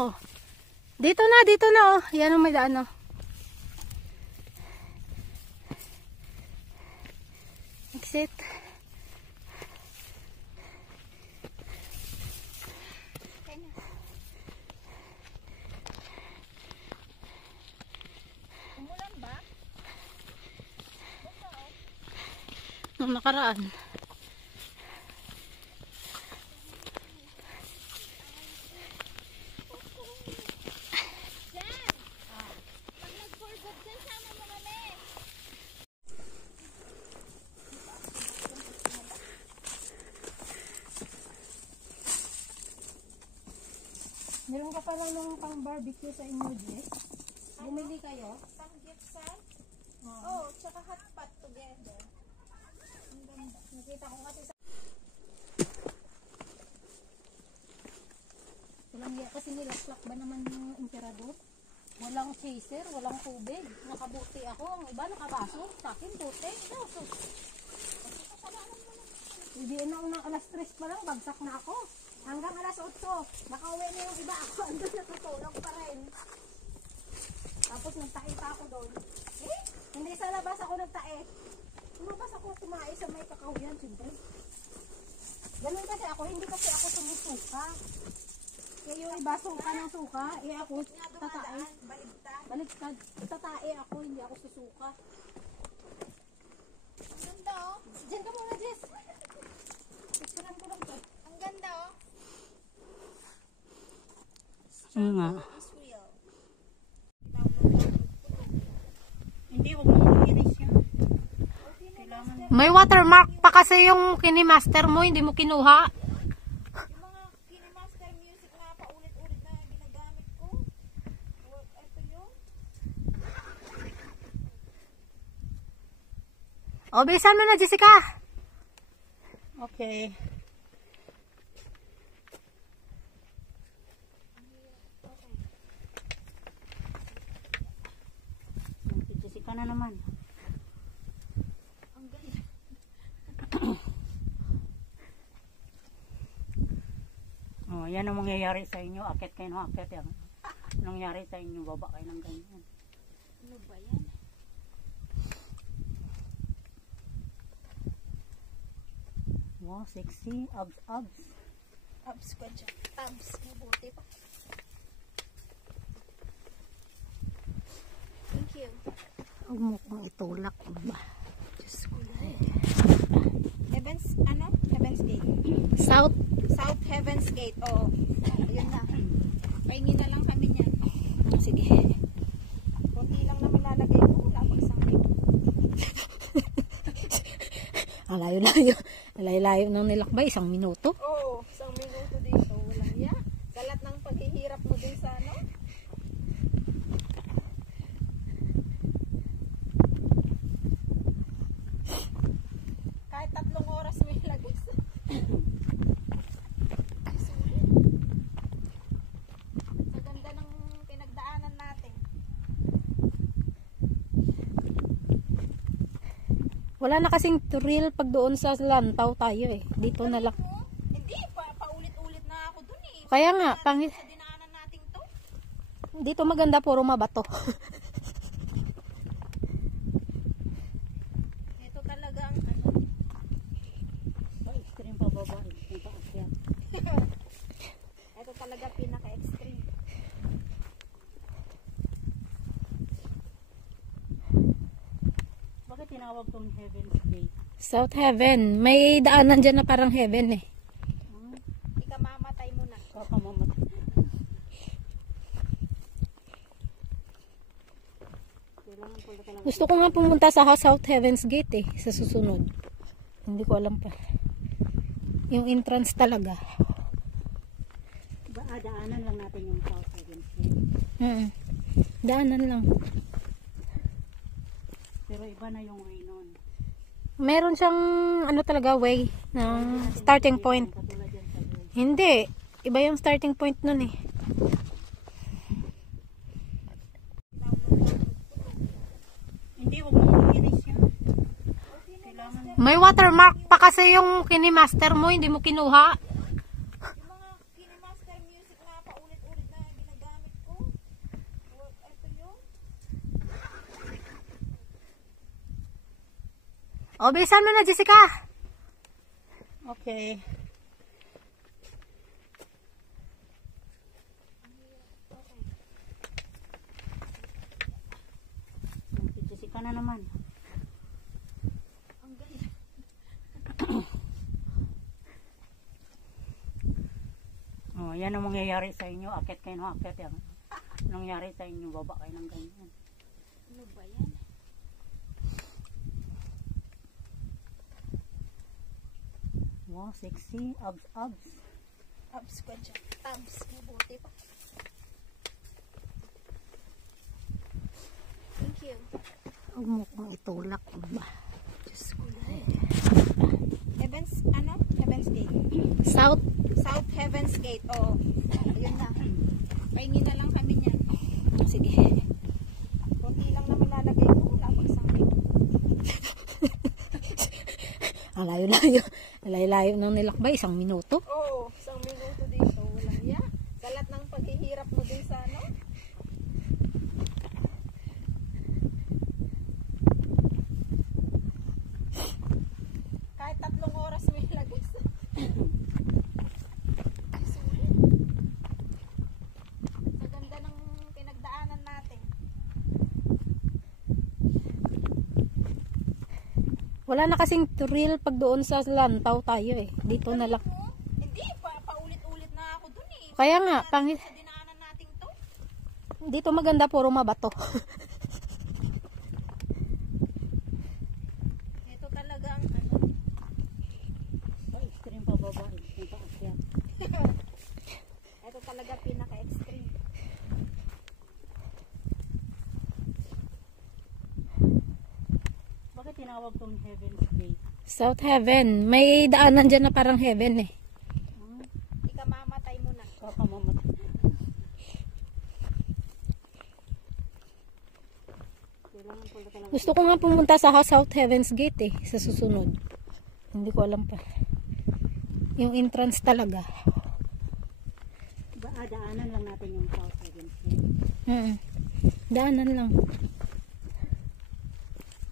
Oo. Dito na oh. Yan ang may daan oh. Exit. Umulan ba? Nung nakaraan. Meron ka pala ng pang barbecue sa inyo, Jess? Bumili kayo? Pang gift set? Oo, tsaka hot pot together. Ang ganda. Nakita ko kasi sa... Walang hiya kasi nilaklak ba naman yung emperador? Walang chaser, walang tubig. Nakabuti ako. Ang iba nakabaso. Sa akin, buti. Hindi na unang alas 3 pa lang, bagsak na ako. Hanggang alas 8. Nakauwi na yung iba ako. Andun natutulog pa rin. Tapos nagtae pa ako doon. Hindi sa labas ako nagtae. Lumabas ako kumain sa may kakahuyan, siyempre. Ganun kasi ako, hindi kasi ako sumusuka. Kaya yung iba suka ng suka, ako tatae. Baliktad. Tatae ako, hindi ako susuka. Ang ganda oh. Diyan ka muna, Jess. Picturean ko lang to. Ang ganda oh. Nga. Israel. Hindi, huwag mong iris yan. May watermark pa kasi yung kinimaster mo, hindi mo kinuha. Yung mga Kinemaster music na paulit-ulit na ginagamit ko. Ito yun. O, bilisan mo na, Jessica. Okay. Jessica na naman. Ang ganda. Oh, yan ang mangyayari sa inyo. Akit kayo ng akit yan. Nangyari sa inyo, baba kayo ng ganyan. Ano ba yan? Wow, sexy. Abs, abs. Abs ko dyan. Abs. Mabuti pa. Thank you. Huwag mo kong itulak ba? Diyos ko lang. Heaven's, ano? Heaven's Gate. South. South Heaven's Gate. Oo. Ayun na. Pahingi na lang kami niyan. Sige. Kunti lang naman lalagay ko. Wala pang isang minuto. Alayo-layo. Alayo-layo ng nilakbay. 1 minuto. Oo. Isang minuto dito. Walang ya. Kalat ng paghihirap mo din sa ano. Kahit 3 oras may lagay sa... Sa ganda ng pinagdaanan natin. Wala na kasing thrill pag doon sa Lantaw tayo eh. Dito na lang. Hindi, paulit-ulit na ako dun eh. Kaya nga, pangit. Sa dinaanan natin to. Dito maganda, puro mabato. Ito talaga ang ano. Sa extreme pababa. Yung paakyat. Ito talaga pinaka-extreme. Bakit tinawag tong Heaven's Gate? South Heaven. May daanan dyan na parang heaven eh. Hindi ka mamatay mo na. Kakamamat. Gusto ko nga pumunta sa South Heaven's Gate eh. Sa susunod. Hindi ko alam pa. Yung entrance talaga. Daanan lang natin yung South Heaven's Gate. Daanan lang. Pero iba na yung way nun. Meron siyang ano talaga way na starting point. Katulad yan sa way. Hindi. Iba yung starting point nun eh. Hindi, huwag mong iris yan. Kailangan May watermark pa kasi yung kinimaster mo, hindi mo kinuha. Yung mga Kinemaster music na paulit-ulit na ginagamit O, bilisan mo na, Jessica. Okay. Si Jessica na naman. Oh, yan ang mangyayari sa inyo. Akit kayo ng akit. Yan. Nangyari sa inyo, baba kayo ng ganyan. Ano ba yan? Wow, sexy. Abs, abs. Abs ko dyan. Abs. Mabuti pa. Thank you. Huwag mo kong itulak. Ba? Diyos ko lang. Heaven's, ano? Heaven's Gate. South. South Heaven's Gate. Oo. Ayun na. Pahingi na lang kami niyan. Sige. Kunti lang naman lalagay ko. Wala pag isang link. Alayo-layo. Alayo-layo nang nilakbay. 1 minuto. Oo. Isang minuto dito. Walang iya. Kalat ng paghihirap mo din sa ano. Kahit 3 oras may lagay sa... Sa ganda ng pinagdaanan natin. Wala na kasing thrill pag doon sa Lantaw tayo eh. Dito na lang. Hindi, paulit-ulit na ako dun eh. Kaya nga, pangit. Sa dinaanan natin to. Dito maganda, puro mabato. Ito talaga ang ano. Pa-extreme pa baba. Yung paakyat. Ito talaga pinaka-extreme. Bakit tinawag tong Heaven's Gate? South Heaven. May daanan dyan na parang heaven eh. Hindi ka mamatay mo na. Kakamamatay. Kailangan pala talaga. Gusto ko nga pumunta sa South Heaven's Gate eh. Sa susunod. Hindi ko alam pa. Yung entrance talaga. Daanan lang natin yung South Heaven's Gate. Daanan lang.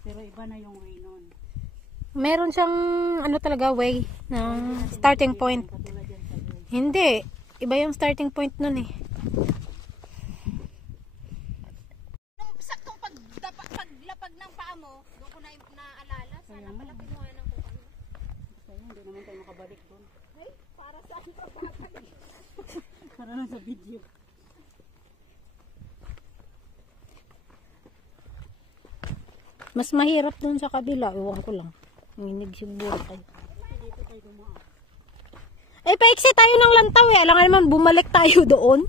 Pero iba na yung way nun. Meron siyang ano talaga way na starting point. Katulad yan sa way. Hindi. Iba yung starting point nun eh. Nung saktong paglapag ng paa mo, doon ko na naalala. Sana pala kinuha ng kuka mo. Kaya hindi naman tayo makabalik doon. Ay, para saan pa babalik? Para lang sa video. Mas mahirap doon sa kabila. Iwan ko lang. Nginig siguro tayo. Dito tayo dumaan. Eh, paiksi tayo ng Lantaw eh. Alam nga naman, bumalik tayo doon.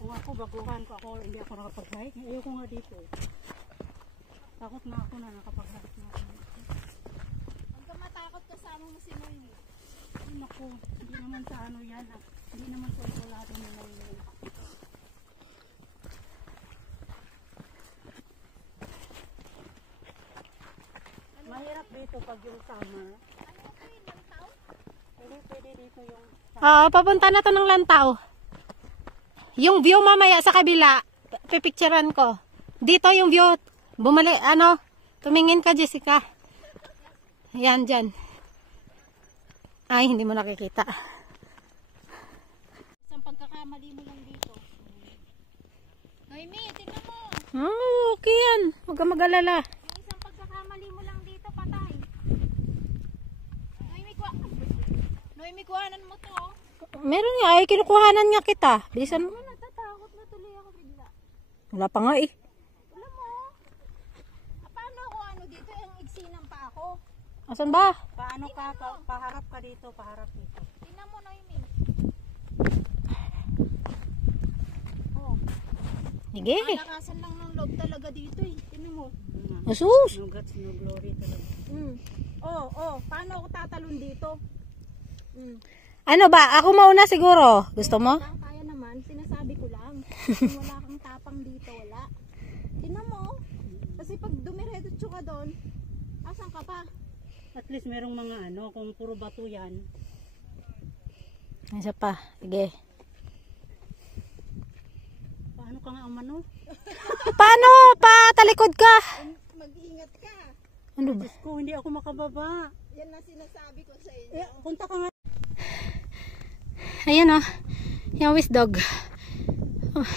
Kung ako baguhan ko, hindi ako nakapag-hike. Ayoko nga dito. Takot na ako na nakapag-hike na ako. Huwag ka matakot kasama mo si Noemi. Ay naku, hindi naman sa ano yan. Hindi naman kontrolado nila yun. Mahirap dito pag yung summer. Pwede dito yung Oo, papunta na to ng Lantaw. Yung view mamaya sa kabila, pipicturean ko. Dito yung view. Bumalik, ano, tumingin ka, Jessica. Yan, dyan. Ay, hindi mo nakikita. Isang pagkakamali mo lang dito. Noemi, tingnan mo. Oh, okay yan. Huwag ka mag-alala. Yung isang pagkakamali mo lang dito, patay. Noemi, kuhanan mo to. Meron nga, ay kinukuhanan nga kita. Bilisan mo. Natatakot na tuloy ako bigla. Wala pa nga eh. Alam mo, paano ako ano dito, yung igsinang pa ako. Asan ba? paano ka, paharap ka dito, paharap dito. Tingnan mo, Noemi. Sige. Malakasan lang ng loob talaga dito eh. Tingnan mo. Asus. No guts, no glory talaga. Paano ako tatalon dito? Ano ba? Ako mauna siguro. Gusto mo? Kaya naman, sinasabi ko lang. Kung wala kang tapang dito, wala. Tingnan mo. Kasi pag dumiretso ka doon, asan ka pa? At least merong mga ano, kung puro bato yan. Isa pa. Sige. Paano ka nga umano? Paano? Patalikod ka. Mag-iingat ka. Ano ba? Diyos ko, hindi ako makababa. Yan na sinasabi ko sa inyo. Eh, punta ka nga. Ayan oh. Yung wisdog. Oh.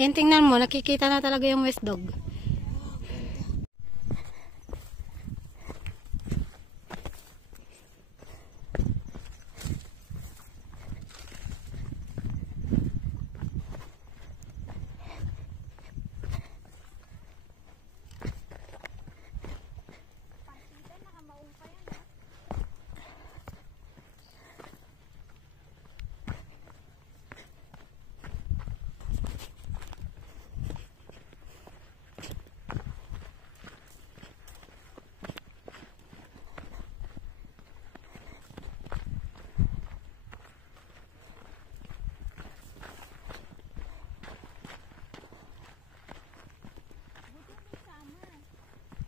Ayan, tingnan mo, nakikita na talaga yung west dog.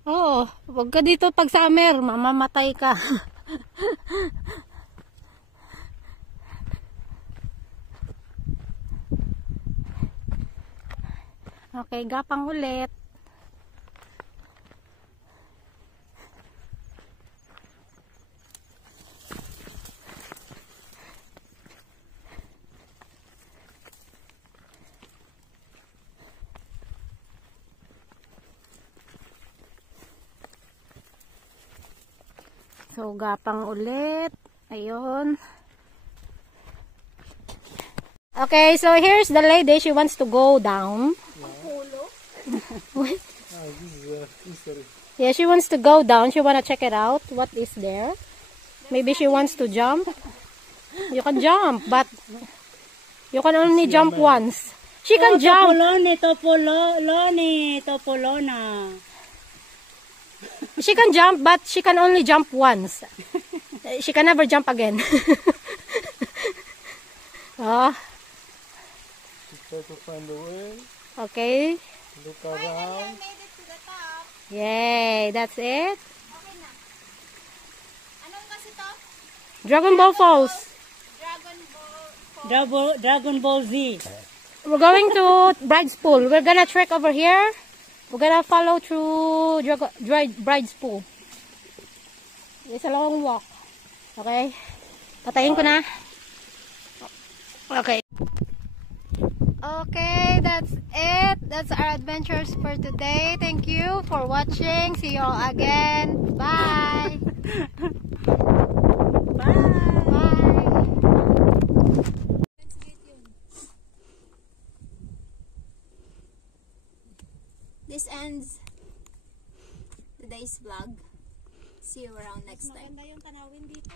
Oo, wag ka dito pag summer, mamamatay ka. Okay, gapang ulit. So, gapang ulit. Ayun. Okay, so here's the lady. She wants to go down. Yeah, she wants to go down. She wanna check it out. What is there? Maybe she wants to jump. You can jump, but you can only jump once. She can jump. Topolona. She can jump, but she can only jump once. She can never jump again. Oh, Try to find a way. okay. Look around. Made it to the top. Yay, that's it. Okay na. Anong kasi to? Dragon Ball Falls. Dragon Ball Z. We're going to Bride's Pool. We're gonna trek over here. We're gonna follow through Bride's Pool. It's a long walk. Okay. Patayin ko na. Okay. Okay, that's it. That's our adventures for today. Thank you for watching. See you all again. Bye. Bye. Bye. This ends today's vlog. See you around next time. Maganda yung tanawin dito.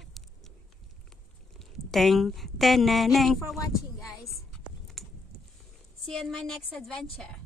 Thank Thank you for watching, guys. See you in my next adventure.